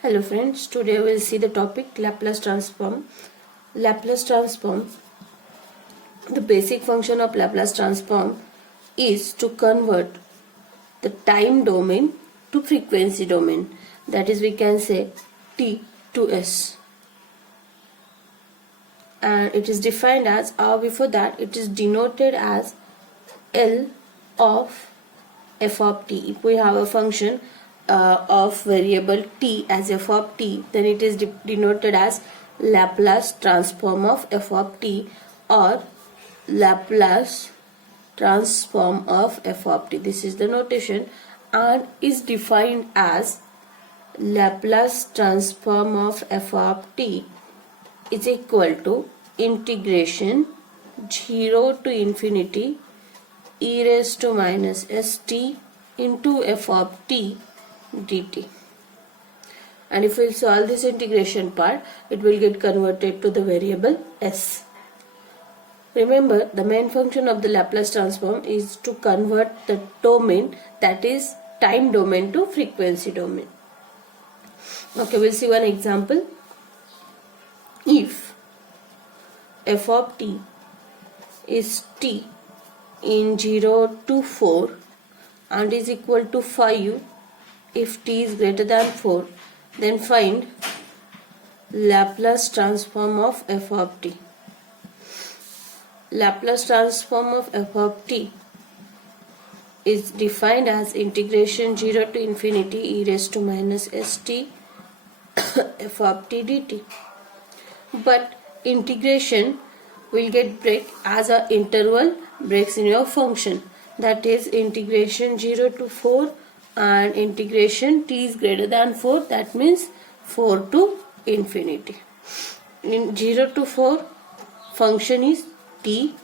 Hello friends, today we will see the topic Laplace transform. Laplace transform, the basic function of Laplace transform is to convert the time domain to frequency domain. That is, we can say t to s. And it is defined as, before that it is denoted as L of f of t. If we have a function of variable t as f of t, then it is denoted as Laplace transform of f of t or Laplace transform of f of t. This is the notation and is defined as Laplace transform of f of t is equal to integration 0 to infinity e raised to minus st into f of t dt. And if we solve this integration part, it will get converted to the variable s. Remember, the main function of the Laplace transform is to convert the domain, that is time domain, to frequency domain. Okay, we'll see one example. If f of t is t in 0 to 4 and is equal to 5 if t is greater than 4, then find Laplace transform of f of t. Laplace transform of f of t is defined as integration 0 to infinity e raised to minus st f of t dt. But integration will get break as a interval breaks in your function, that is integration 0 to 4 and integration t is greater than 4, that means 4 to infinity. In 0 to 4 function is t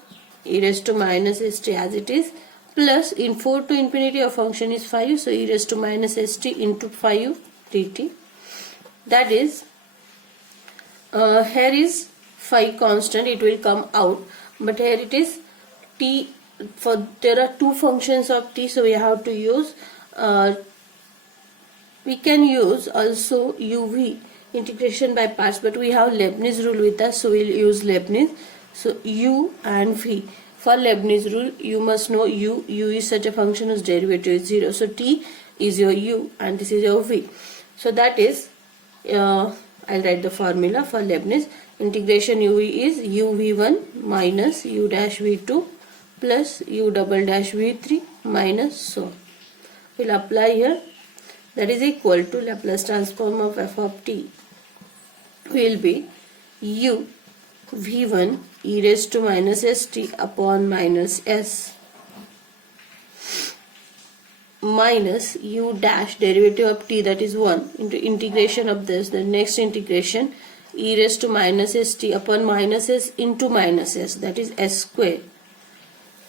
e raised to minus st as it is, plus in 4 to infinity our function is 5, so e raised to minus st into 5 dt. That is, here is phi constant, it will come out, but here it is t. For there are two functions of t, so we have to use we can use also uv, integration by parts, but we have Leibniz rule with us, so we'll use Leibniz. So u and v. For Leibniz rule, you must know u is such a function whose derivative is 0, so t is your u and this is your v. So that is, I'll write the formula for Leibniz. Integration uv is uv1 minus u dash v2 plus u double dash v3 minus so. We'll apply here. That is equal to Laplace transform of f of t will be u v1 e raised to minus st upon minus s minus u dash derivative of t, that is 1, into integration of this, the next integration e raised to minus st upon minus s into minus s, that is s square.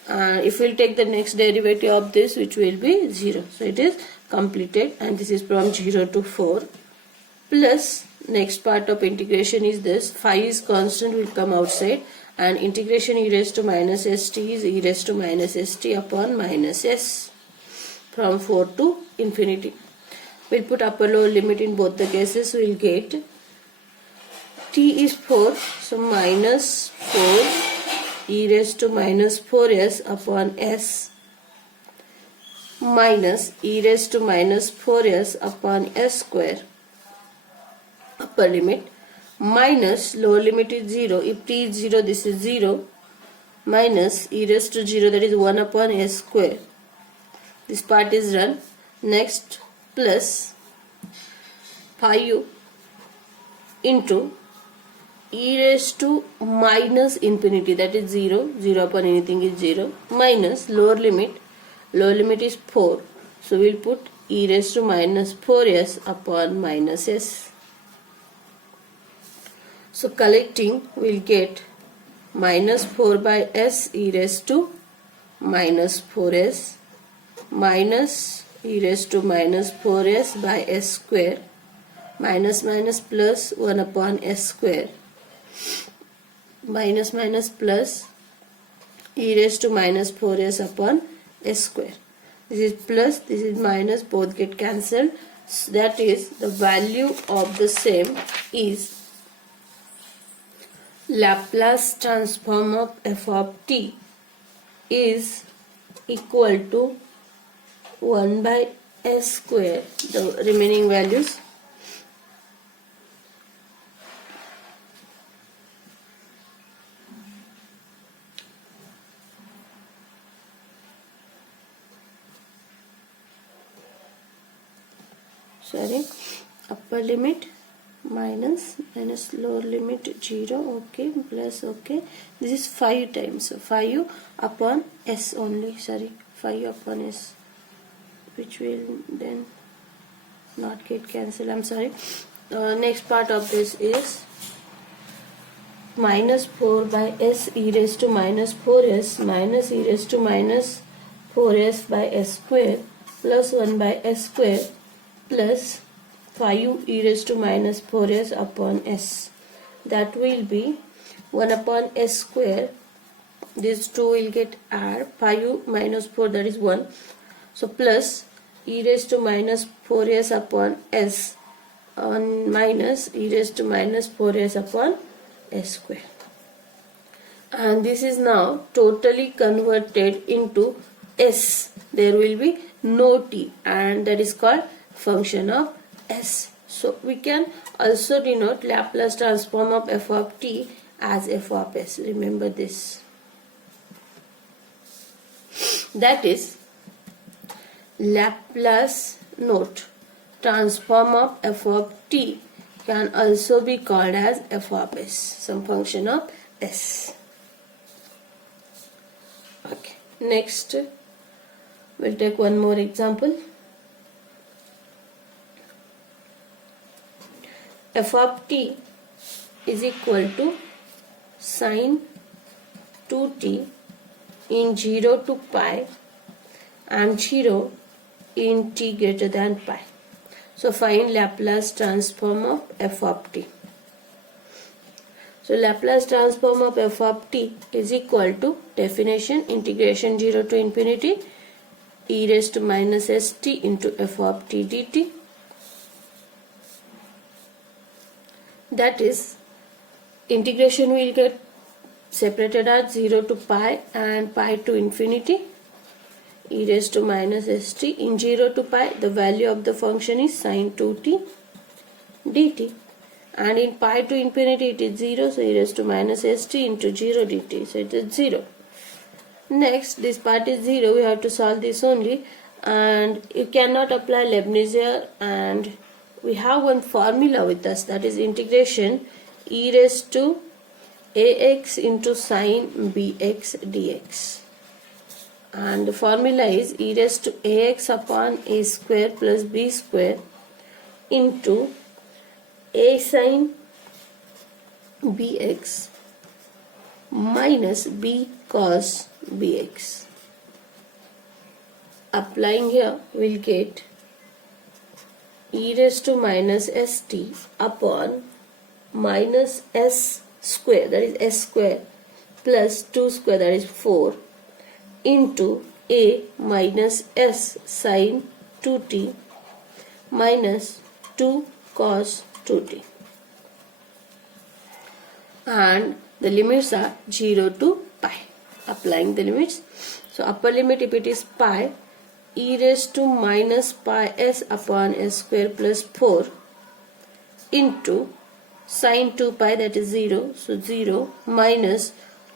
If we'll take the next derivative of this, which will be 0, so it is completed, and this is from 0 to 4, plus next part of integration is this, phi is constant, will come outside, and integration e raised to minus st is e raised to minus st upon minus s from 4 to infinity. We'll put upper lower limit in both the cases, so we'll get t is 4, so minus 4 e raised to minus 4s upon s minus e raised to minus 4s upon s square, upper limit, minus lower limit is 0, if t is 0 this is 0, minus e raised to 0, that is 1 upon s square. This part is run. Next, plus 5 into e raised to minus infinity, that is 0, 0 upon anything is 0, minus lower limit is 4, so we'll put e raised to minus 4s upon minus s. So collecting, we'll get minus 4 by s e raised to minus 4s minus e raised to minus 4s by s square, minus minus plus 1 upon s square, minus minus plus e raised to minus 4s upon s square. This is plus, this is minus, both get cancelled, that is, the value of the same is Laplace transform of f of t is equal to 1 by s square, the remaining values. Upper limit minus lower limit 0, okay, plus, okay, this is 5 times, so 5 upon s only, 5 upon s, which will then not get cancelled, I'm sorry. Next part of this is minus 4 by s e raised to minus 4s minus e raised to minus 4s by s square plus 1 by s square plus 5 e raised to minus 4s upon s. That will be 1 upon s square. These two will get add. 5 minus 4, that is 1. So plus e raised to minus 4s upon s on minus e raised to minus 4s upon s square. And this is now totally converted into s. There will be no t, and that is called function of s. So we can also denote Laplace transform of f of t as f of s. Remember this. That is, Laplace transform of f of t can also be called as f of s, some function of s. Okay. Next, we'll take one more example. F of t is equal to sine 2t in 0 to pi and 0 in t greater than pi. So find Laplace transform of f of t. So Laplace transform of f of t is equal to, definition, integration 0 to infinity e raised to minus st into f of t dt. That is, integration will get separated as 0 to pi and pi to infinity e raised to minus st. In 0 to pi, the value of the function is sine 2t dt, and in pi to infinity it is 0, so e raised to minus st into 0 dt, so it is 0. Next, this part is 0, we have to solve this only, and you cannot apply Leibniz here, and we have one formula with us, that is integration e raised to ax into sine bx dx, and the formula is e raised to ax upon a square plus b square into a sine bx minus b cos bx. Applying here, we'll get e raised to minus st upon minus s square, that is s square, plus 2 square, that is 4, into a minus s sine 2t minus 2 cos 2t. And the limits are 0 to pi. Applying the limits. So upper limit, if it is pi, e raised to minus pi s upon s square plus 4 into sine 2 pi, that is 0, so 0, minus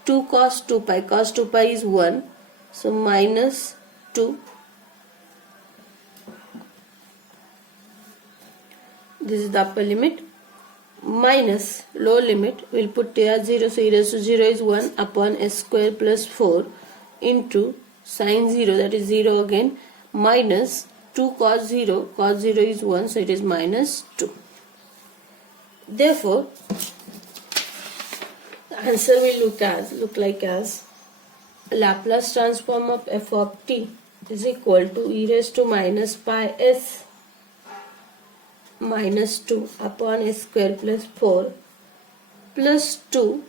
2 cos 2 pi, cos 2 pi is 1, so minus 2, this is the upper limit, minus lower limit, we'll put here 0, so e raised to 0 is 1 upon s square plus 4 into sine 0, that is 0 again, minus 2 cos 0 is 1, so it is minus 2. Therefore, the answer will look like as Laplace transform of f of t is equal to e raised to minus pi s minus 2 upon s square plus 4 plus 2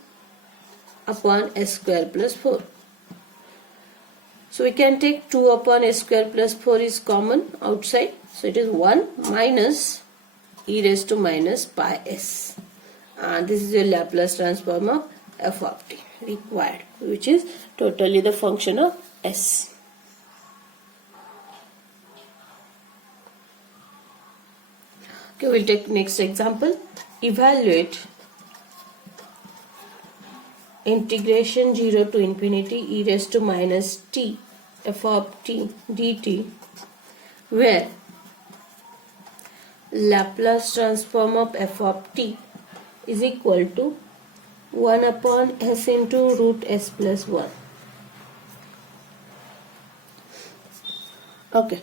upon s square plus 4. So we can take 2 upon s square plus 4 is common outside. So it is 1 minus e raised to minus pi s. And this is your Laplace transform of f of t required, which is totally the function of s. Okay, we'll take next example. Evaluate integration 0 to infinity e raised to minus t f of t dt, where Laplace transform of f of t is equal to 1 upon s into root s plus 1. Okay,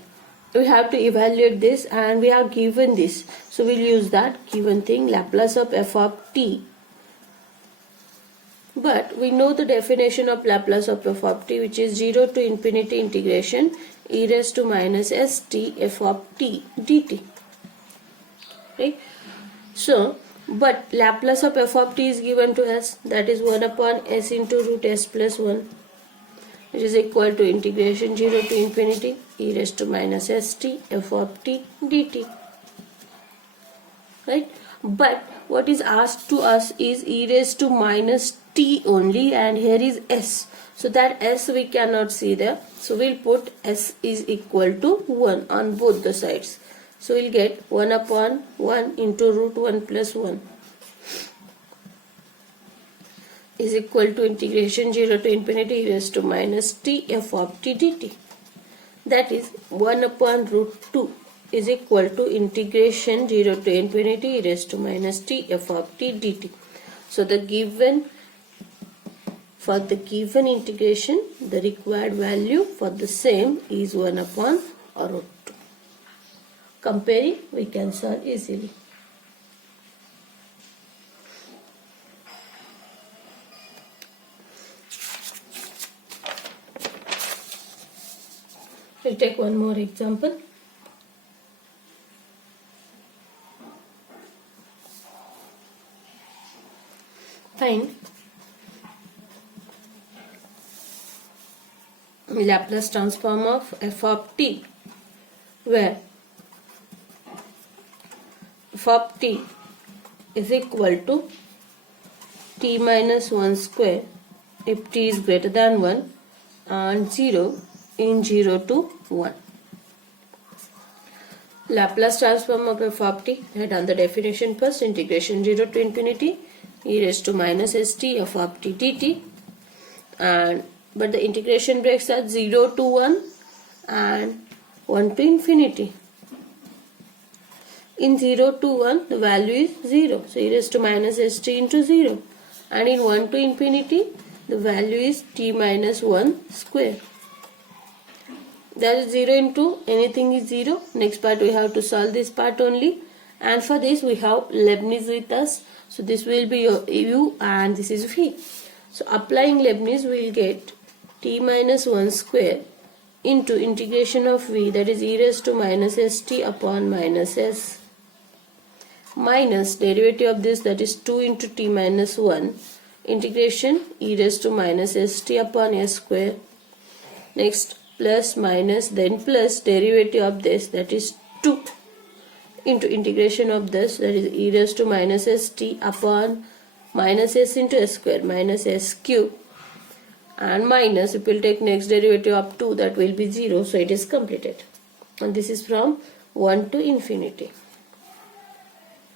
we have to evaluate this and we are given this. So we'll use that given thing, Laplace of f of t. But we know the definition of Laplace of f of t, which is 0 to infinity integration e raised to minus st f of t dt. Right? So, but Laplace of f of t is given to us, that is 1 upon s into root s plus 1, which is equal to integration 0 to infinity e raised to minus st f of t dt. Right? But what is asked to us is e raised to minus t only, and here is s. So that s we cannot see there. So we'll put s is equal to 1 on both the sides. So we'll get 1 upon 1 into root 1 plus 1 is equal to integration 0 to infinity e raised to minus t f of t dt. That is 1 upon root 2 is equal to integration 0 to infinity e raised to minus t f of t dt. So for the given integration, the required value for the same is 1 upon root 2. Comparing, we can solve easily. We'll take one more example. Find Laplace transform of f of t, where f of t is equal to t minus 1 square if t is greater than 1 and 0 in 0 to 1. Laplace transform of f of t, write down the definition first, integration 0 to infinity e raised to minus st f of t dt, and but the integration breaks at 0 to 1 and 1 to infinity. In 0 to 1 the value is 0, so e raised to minus st into 0, and in 1 to infinity the value is t minus 1 square. That is 0 into anything is 0. Next part we have to solve this part only, and for this we have Leibniz with us. So this will be your u and this is v. So applying Leibniz we will get t minus 1 square into integration of v, that is e raised to minus st upon minus s, minus derivative of this, that is 2 into t minus 1 integration e raised to minus st upon s square. Next plus minus, then plus derivative of this, that is 2 into integration of this, that is e raised to minus st upon minus s into s square minus s cube, and minus, if we will take next derivative of 2, that will be 0, so it is completed. And this is from 1 to infinity.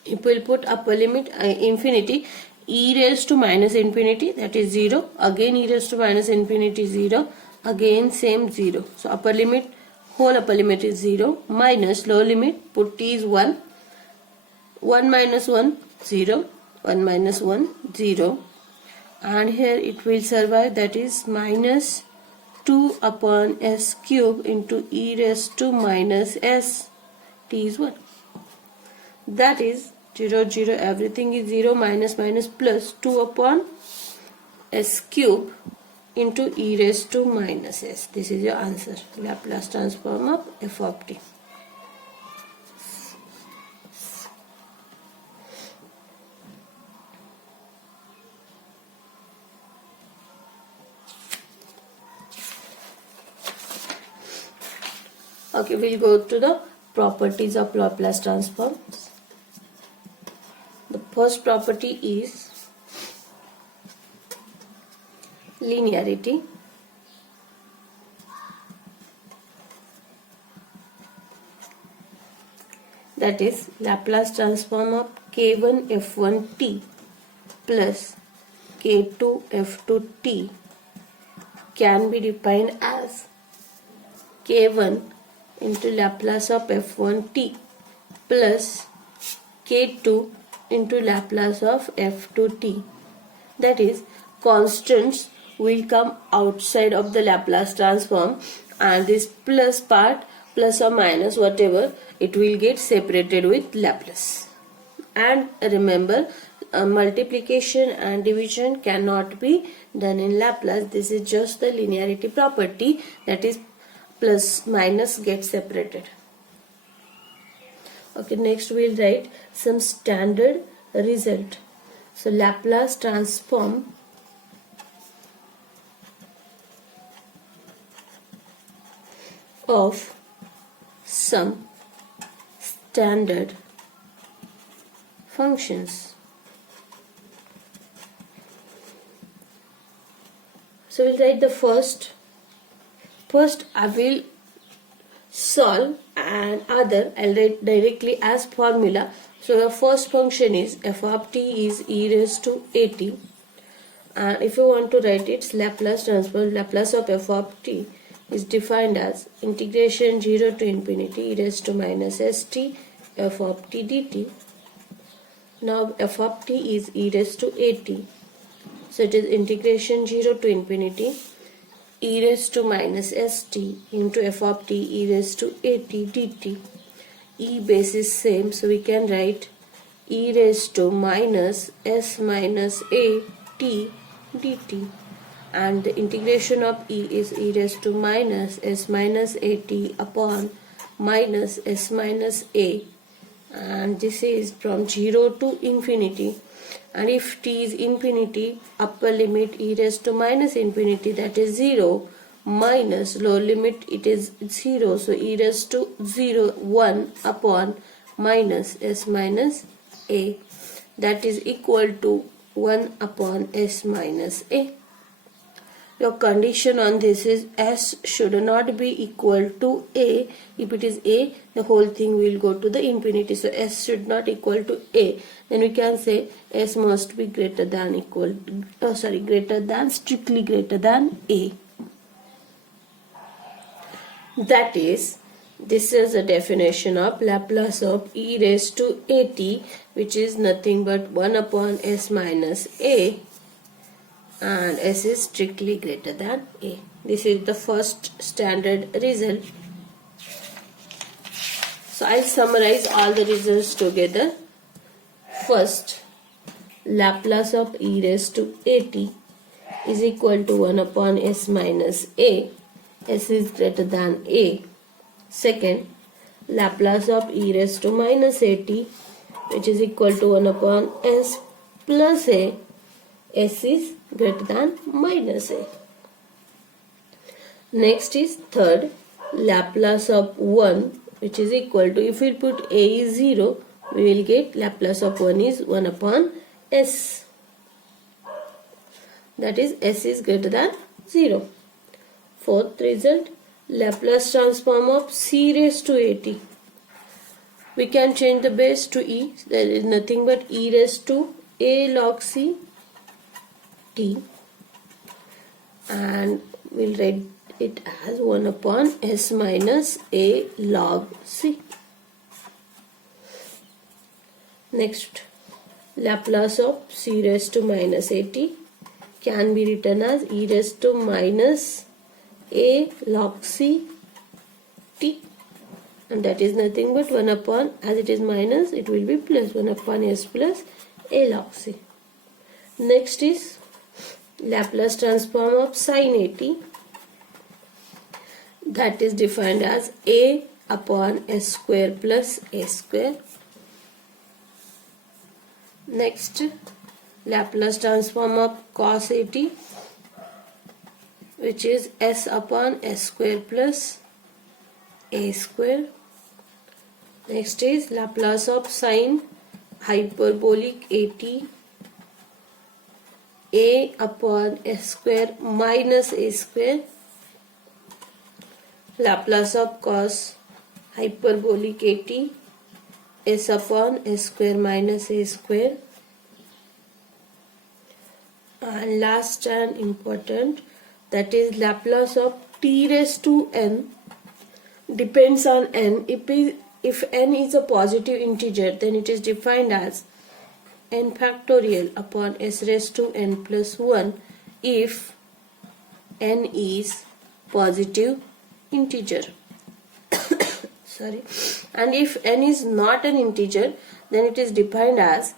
If we will put upper limit infinity, e raised to minus infinity, that is 0, again e raised to minus infinity 0, again same 0. So upper limit, whole upper limit is 0, minus lower limit, put t is 1, 1 minus 1, 0, 1 minus 1, 0, and here it will survive, that is minus 2 upon s cube into e raised to minus s, t is 1. That is 0, 0, everything is 0, minus minus plus 2 upon s cube into e raised to minus s. This is your answer, Laplace transform of f of t. Okay, we'll go to the properties of Laplace transforms. The first property is linearity. That is, Laplace transform of k1 f1t plus k2 f2t can be defined as k1 into Laplace of f1t plus k2 into Laplace of f2t. That is, constants will come outside of the Laplace transform, and this plus part, plus or minus whatever, it will get separated with Laplace. And remember, multiplication and division cannot be done in Laplace. This is just the linearity property, that is plus minus get separated. Okay, next we'll write some standard result. So Laplace transform of some standard functions. So we'll write the first I will solve, and other I'll write directly as formula. So the first function is f of t is e raised to at, and if you want to write its Laplace transform, Laplace of f of t is defined as integration 0 to infinity e raised to minus st f of t dt. Now f of t is e raised to at, so it is integration 0 to infinity e raised to minus st into f of t e raised to at dt. E base is same, so we can write e raised to minus s minus a t dt, and the integration of e is e raised to minus s minus a t upon minus s minus a, and this is from 0 to infinity. And if t is infinity, upper limit e raised to minus infinity, that is 0, minus lower limit it is 0, so e raised to 0 1 upon minus s minus a, that is equal to 1 upon s minus a. Your condition on this is s should not be equal to a. If it is a, the whole thing will go to the infinity, so s should not equal to a. Then we can say s must be greater than strictly greater than a. That is, this is the definition of Laplace of e raised to at, which is nothing but 1 upon s minus a, and s is strictly greater than a. This is the first standard result. So I'll summarize all the results together. First, Laplace of e raised to at is equal to 1 upon s minus a. S is greater than a. Second, Laplace of e raised to minus at, which is equal to 1 upon s plus a. S is greater than minus a. Next is third, Laplace of 1, which is equal to, if we put a is 0, we will get Laplace of 1 is 1 upon s. That is, s is greater than 0. Fourth result, Laplace transform of c raised to at. We can change the base to e. There is nothing but e raised to a log c t, and we'll write it as 1 upon s minus a log c. Next, Laplace of c raised to minus at can be written as e raised to minus a log c t, and that is nothing but 1 upon, as it is minus, it will be plus 1 upon s plus a log c. Next is Laplace transform of sin at, that is defined as a upon s square plus a square. Next, Laplace transform of cos at, which is s upon s square plus a square. Next is Laplace of sine hyperbolic at, a upon s square minus a square. Laplace of cos hyperbolic at, s upon s square minus a square. And last and important, that is Laplace of t raised to n depends on n. If n is a positive integer, then it is defined as n factorial upon s raised to n plus 1 if n is positive integer. Sorry. And if n is not an integer, then it is defined as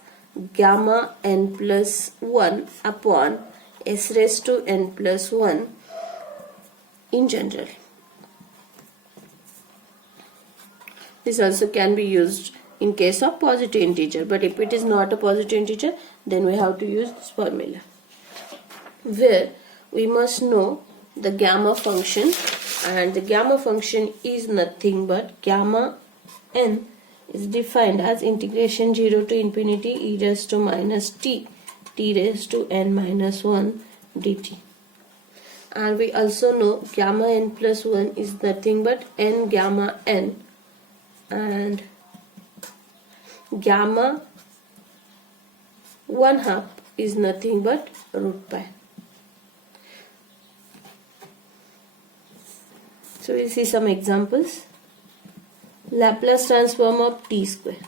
gamma n plus 1 upon s raised to n plus 1 in general. This also can be used in case of positive integer, but if it is not a positive integer, then we have to use this formula, where we must know the gamma function, and the gamma function is nothing but gamma n is defined as integration 0 to infinity e raised to minus t raised to n minus 1 dt. And we also know gamma n plus 1 is nothing but n gamma n, and gamma 1/2 is nothing but root pi. So we'll see some examples. Laplace transform of t square.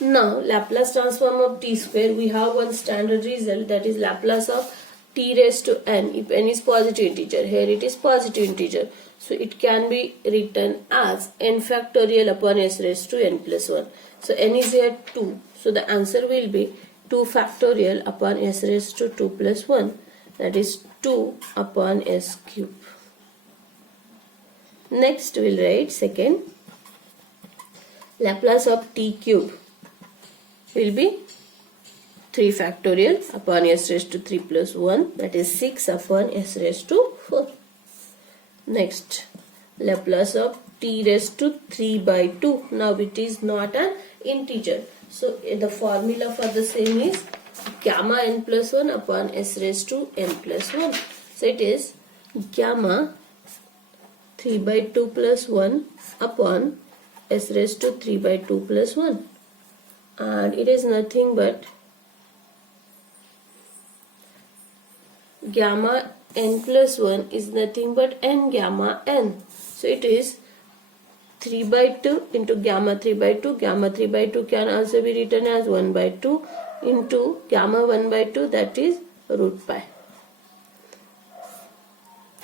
Now Laplace transform of t square, we have one standard result, that is Laplace of t raised to n if n is positive integer. Here it is positive integer, so it can be written as n factorial upon s raised to n plus 1. So n is here 2, so the answer will be 2 factorial upon s raised to 2 plus 1, that is 2 upon s cube. Next we'll write second, Laplace of t cube will be 3 factorial upon s raised to 3 plus 1, that is 6 upon s raised to 4. Next, Laplace of t raised to 3 by 2. Now it is not an integer, so the formula for the same is gamma n plus 1 upon s raised to n plus 1. So it is gamma 3 by 2 plus 1 upon s raised to 3 by 2 plus 1, and it is nothing but gamma n plus 1 is nothing but n gamma n. So it is 3 by 2 into gamma 3 by 2. Gamma 3 by 2 can also be written as 1 by 2 into gamma 1 by 2, that is root pi.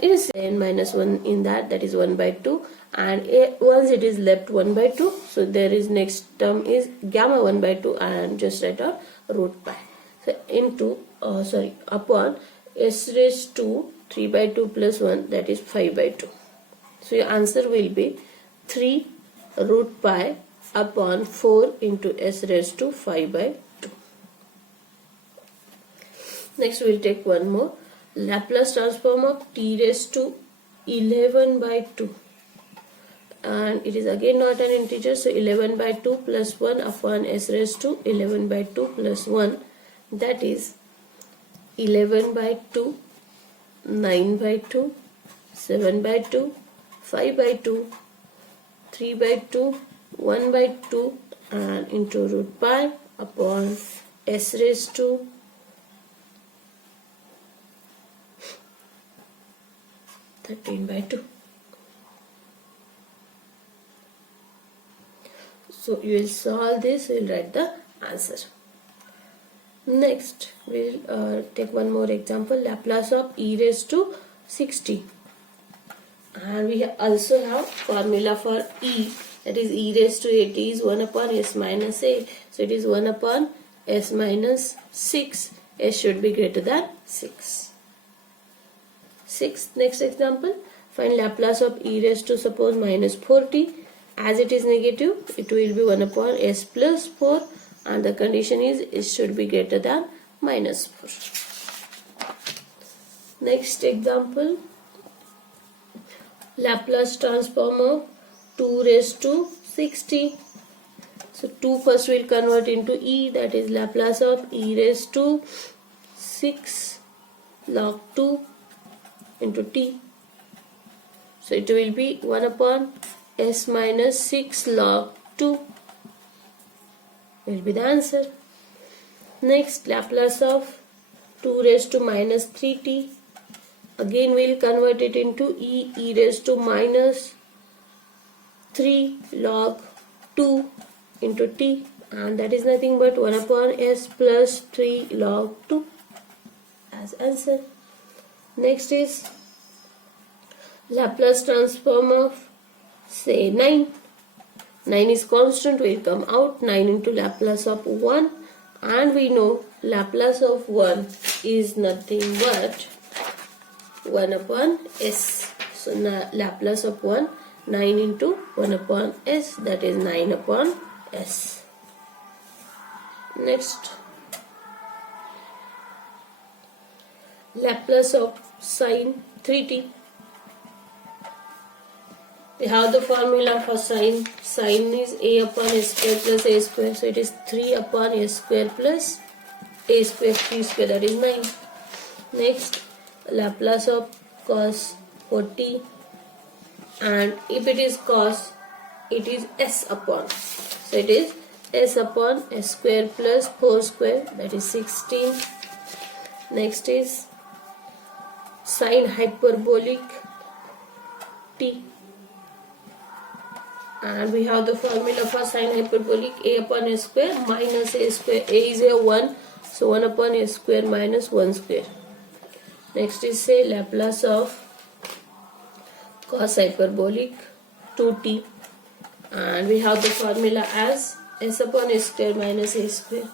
It is n minus 1 in that, that is 1 by 2, and once it is left 1 by 2, so there is next term is gamma 1 by 2, and just write out root pi. So into upon s raised to 3 by 2 plus 1, that is 5 by 2. So your answer will be 3 root pi upon 4 into s raised to 5 by 2. Next we will take one more, Laplace transform of t raised to 11 by 2, and it is again not an integer, so 11 by 2 plus 1 upon s raised to 11 by 2 plus 1, that is 11 by 2, 9 by 2, 7 by 2, 5 by 2, 3 by 2, 1 by 2, and into root pi upon s raised to 13 by 2. So you will solve this, you will write the answer. Next we will take one more example, Laplace of e raised to 60, and we also have formula for e, that is e raised to 80 is 1 upon s minus a, so it is 1 upon s minus 6, s should be greater than 6. Next example, find Laplace of e raised to suppose minus 4t. As it is negative, it will be 1 upon s plus 4, and the condition is it should be greater than minus 4. Next example, Laplace transform of 2 raised to 60. So 2 first will convert into e, that is Laplace of e raised to 6 log 2 into t. So it will be 1 upon s minus 6 log 2 will be the answer. Next, Laplace of 2 raised to minus 3t. Again we will convert it into e raised to minus 3 log 2 into t, and that is nothing but 1 upon s plus 3 log 2 as answer. Next is Laplace transform of, say, 9. 9 is constant, will come out. 9 into Laplace of 1, and we know Laplace of 1 is nothing but 1 upon s. So Laplace of 1, 9 into 1 upon s, that is 9 upon s. Next, Laplace of sine 3t. We have the formula for sine. Sine is a upon s square plus a square. So it is 3 upon s square plus a square t square, that is 9. Next, Laplace of cos 4t. And if it is cos, it is s upon. So it is s upon s square plus 4 square, that is 16. Next is sine hyperbolic t. And we have the formula for sine hyperbolic, a upon s square minus a square. A is a 1, so 1 upon s square minus 1 square. Next is, say, Laplace of cos hyperbolic 2t, and we have the formula as s upon s square minus a square.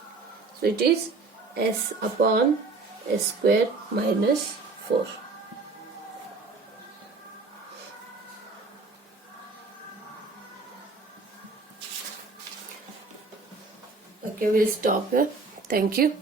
So it is s upon s square minus 4. Okay, we'll stop here. Thank you.